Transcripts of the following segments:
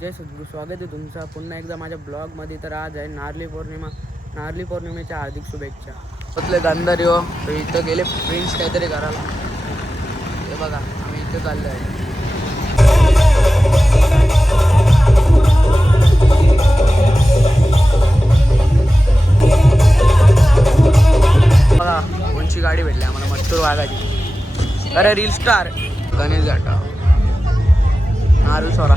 जय सद्गुरू. स्वागत आहे तुमचा पुन्हा एकदा माझ्या ब्लॉगमध्ये. तर आज आहे नारळी पौर्णिमा. नारळी पौर्णिमेच्या हार्दिक शुभेच्छा. म्हटले अंदर येऊ तर इथं गेले प्रिन्स काहीतरी करायला. हे बघा आम्ही इथं चाललो आहे. बघा कोणची गाडी भेटली आम्हाला, मस्तूर वाघाची. अरे रील स्टार गणेश घाटा नारू सोरा.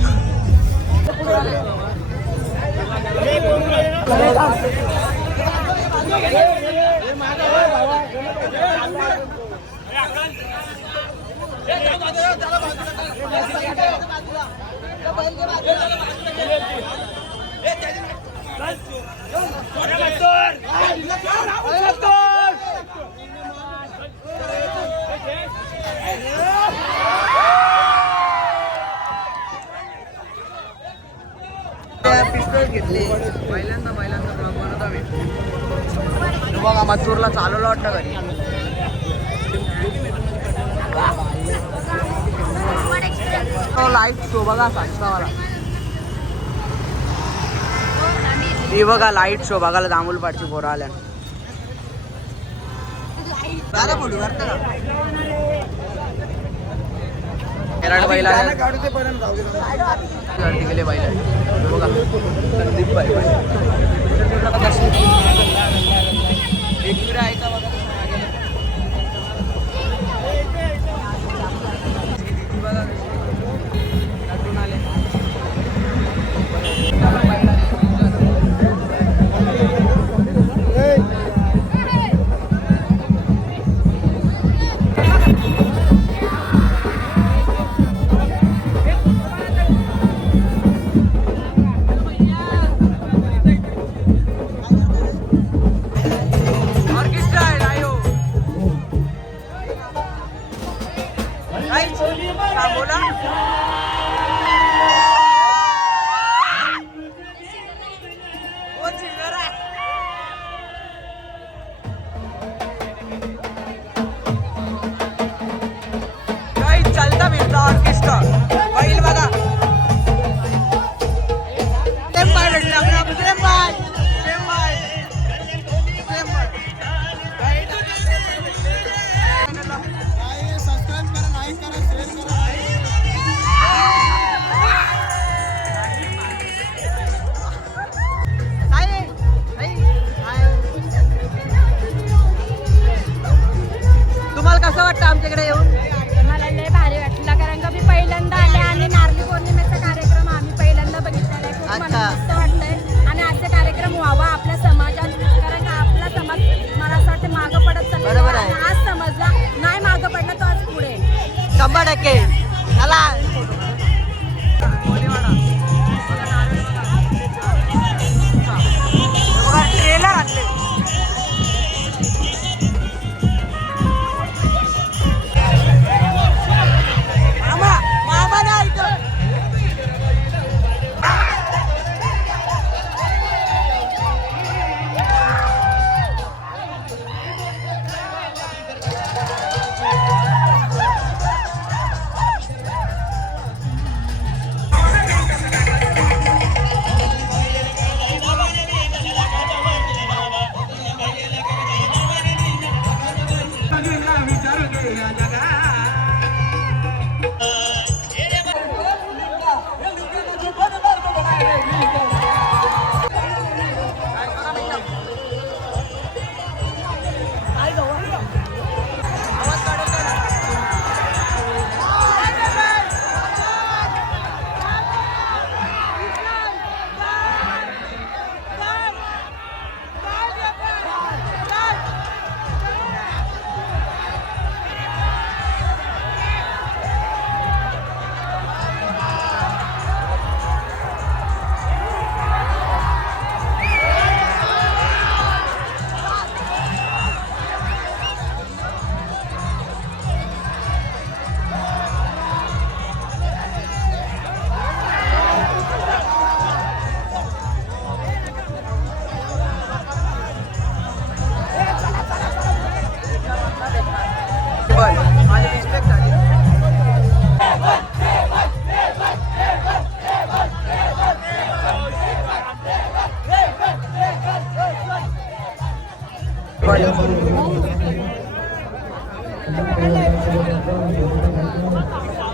पिस्टल घेतली पहिल्यांदा ब्लॉग बनवतो आम्ही. बघा मथुरला चालवलं वाटतं घरी. लाईट शो बघा सांगतावाला. ही बघा लाईट शो बघायला दामोलपाडची पोरं आल्या. केरळ बैला गेले बैला. बघा संदीप बाई एक ऐका बघा. कसं वाटतं आमच्याकडे येऊन? मला लय भारी वाटलं, कारण का मी पहिल्यांदा आले आणि नारळी पौर्णिमेचा कार्यक्रम आम्ही पहिल्यांदा बघितलेला आहे. खूप मला मस्त वाटतंय आणि असे कार्यक्रम व्हावा आपल्या समाजात, कारण का आपला समाज मला असं वाटतं मागं पडत चाललेला आहे. आज समजला नाही मागं पडला तो आज पुढे 100% चला. ट्रेलर आणले.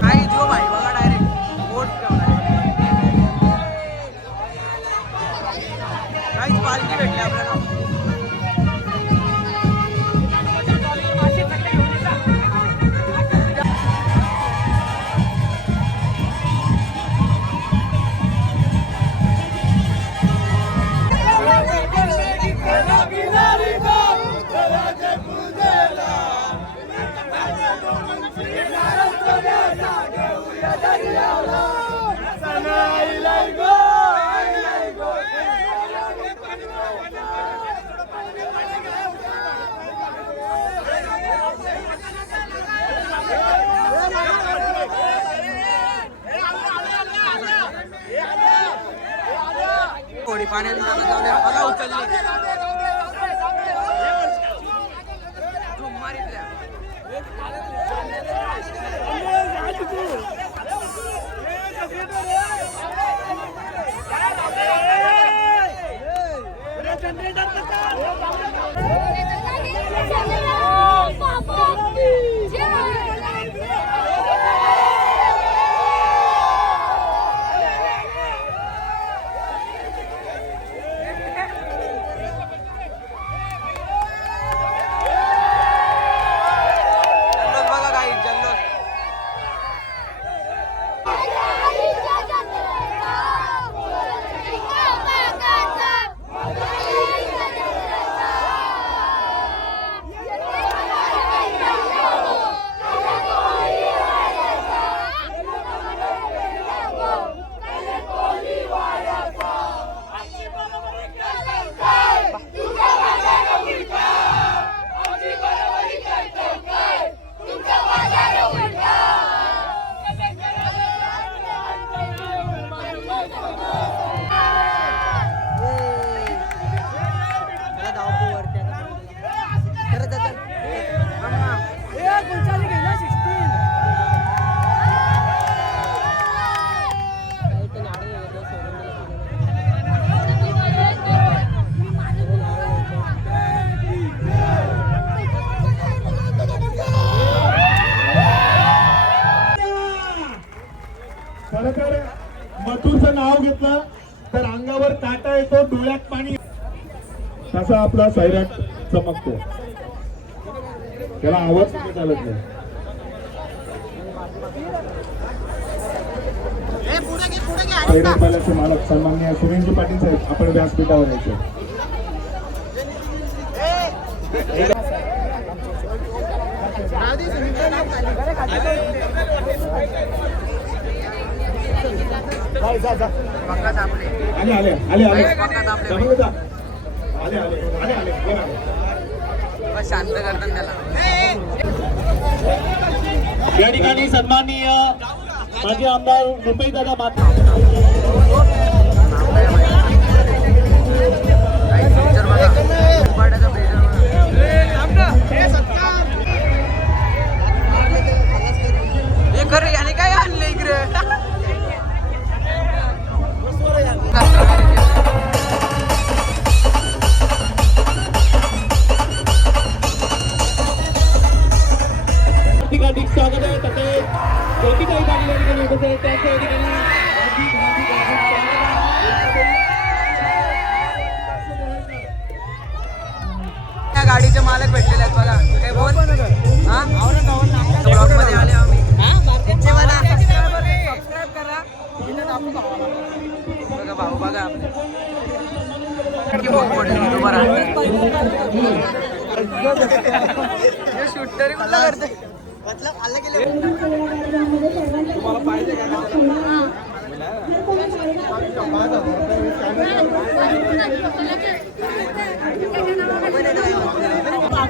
काही जो भाई बघा डायरेक्ट बोट काहीच पालखी भेटली आपल्याला. थोडी पाण्यात बघा उचलली मारीतल्या. खरं तर मथुरचं नाव घेतलं तर अंगावर काटा येतो, डोळ्यात पाणी. तसा आपला सैराट चमकतो, त्याला आवाज सुद्धा चालत नाही. सैराट बैलाचे मालक सन्माननीय सुरेंद्र पाटील साहेब, आपण व्यासपीठावर यायचे. आले आले आले आले जमलं जा. आले आले आले आले शांत करतात त्याला. या ठिकाणी सन्माननीय माजी आमदार रुपई दादा माता खरं याने काय आणलं इकडे. अधिक स्वागत आहे. तसेच ज्योतिताई पाटील या ठिकाणी उपस्थित आहेत. त्यांच्या या ठिकाणी त्या गाडीचे मालक भेटलेले आहेत बघा. काय बोल हा ब्लॉग मध्ये आले आम्ही. सबस्क्राईब करा बघा भाऊ बघा आपले शूटर कुठला करते मतलब आलं गेले. तुम्हाला पाहिजे का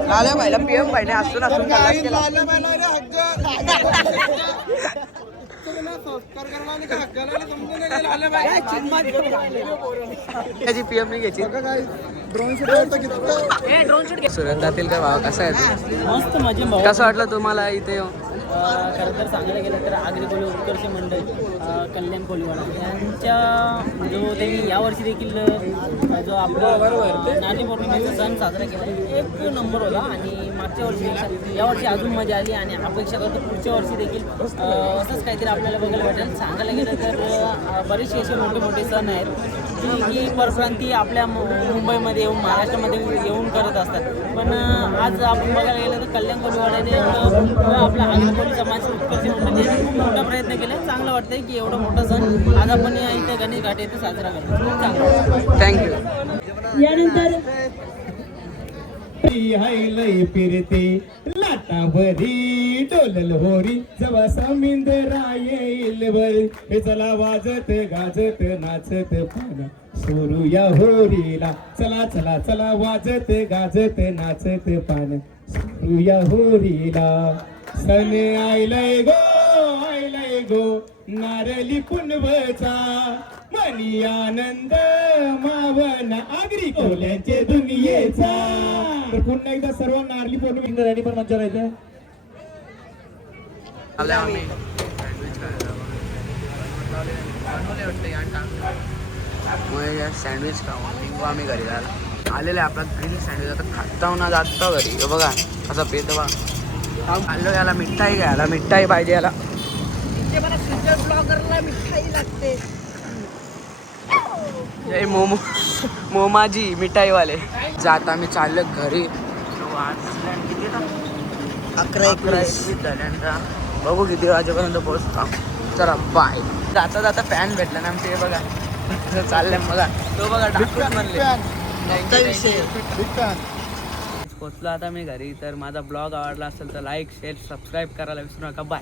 लाल्या भाईला पीएम भाईने असून त्याची पीएम नाही घ्यायची सुरतातील काय भाव कसा आहे मस्त मजा कसं वाटलं तुम्हाला इथे येऊन? खरं तर सांगायला गेलं तर आगरी कोळी उत्कर्ष मंडळ कल्याण कोळीवाडा यांच्या जो त्यांनी यावर्षी देखील जो आपला नारळी पौर्णिमेचा सण साजरा केला एक नंबर होता आणि मागच्या वर्षी यावर्षी अजून मजा आली आणि अपेक्षा करतो पुढच्या वर्षी देखील असंच काहीतरी आपल्याला बघायला भेटेल. सांगायला गेलं तर बरेचसे असे मोठे मोठे सण आहेत जी की परप्रांती आपल्या मुंबईमध्ये येऊन महाराष्ट्रामध्ये येऊन करत असतात. पण आज आपण बघायला गेलं तर कल्याण कोळीवाड्याने आपला आगरी कोळी समाज उत्कर्ष मंडळाने खूप मोठा प्रयत्न केला. चांगलं वाटतंय की एवढा मोठा सण आज आपण या इथे गणेश घाट येथे साजरा करतो. खूप चांगलं. थँक्यू. यानंतर लय फिरते लाटावरी डोलल होरी जवा समिंदरा येईल वर हे चला वाजत गाजत नाचत पाना सोरू या होरीला चला चला चला वाजत गाजत नाचत पान सोरू या होरीला सण आयलाय गो नारली पुनवचा मनी आनंद मावन आगरी कोल्यांचे दुनियेचा. तर पुन्हा एकदा सर्व नारली पौर्णिमेसाठी पण मजा राहायचं. आल्या आम्ही सँडविच खाऊ निघू आम्ही घरी जायला आलेलं आहे. आपला ग्रीन सँडविच आता खाता ना जातो घरी. हे बघा असं पेत बा आलो याला मिठाई घ्यायला मिठाई पाहिजे याला मिठाई लागते. हे मोमाजी मिठाईवाले जात आम्ही चाललो घरी. किती 11:21 झाल्यानंतर बघू किती वाजेपर्यंत पोहोचतो. चला बाय. जाता जाता फॅन भेटला ना आमचे. हे बघा असं चाललंय बघा. तो बघा टाकून म्हणले पोचलो आता मी घरी. तर माझा ब्लॉग आवडला असेल तर लाईक शेअर सबस्क्राईब करायला विसरू नका. बाय.